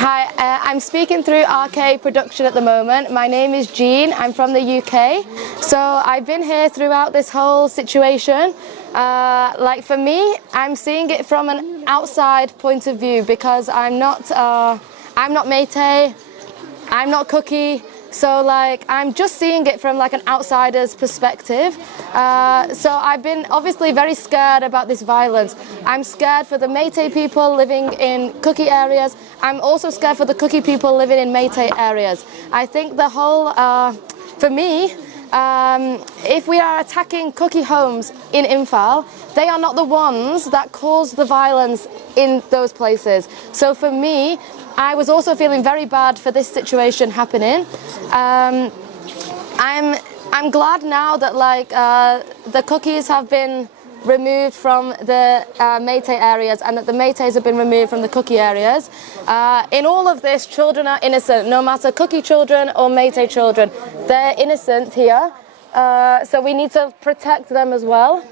Hi, I'm speaking through RK Production at the moment. My name is Jean, I'm from the UK. So I've been here throughout this whole situation. Like for me, I'm seeing it from an outside point of view because I'm not Métis, I'm not Cookie. So like I'm just seeing it from like an outsider's perspective. So I've been obviously very scared about this violence. I'm scared for the Métis people living in Cookie areas. I'm also scared for the Cookie people living in Métis areas. I think the whole, for me, if we are attacking Cookie homes in Imphal, they are not the ones that caused the violence in those places. So for me, I was also feeling very bad for this situation happening. I'm glad now that like the Cookies have been removed from the Métis areas and that the Métis have been removed from the Cookie areas. In all of this, children are innocent, no matter Cookie children or Métis children. They're innocent here, so we need to protect them as well.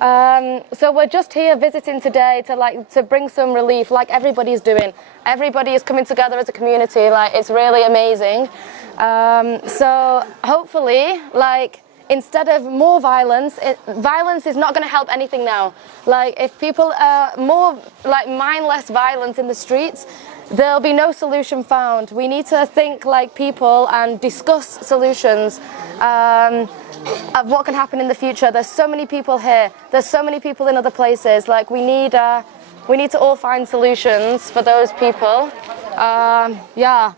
So we're just here visiting today to bring some relief, like everybody's doing. Everybody is coming together as a community. Like it's really amazing. So hopefully, like instead of more violence, violence is not going to help anything now. Like if people more like mindless violence in the streets, there'll be no solution found. We need to think like people and discuss solutions. Of what can happen in the future. There's so many people here. There's so many people in other places. Like we need to all find solutions for those people. Yeah,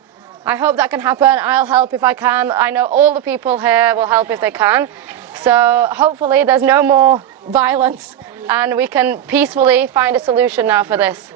I hope that can happen. I'll help if I can. I know all the people here will help if they can. So hopefully there's no more violence and we can peacefully find a solution now for this.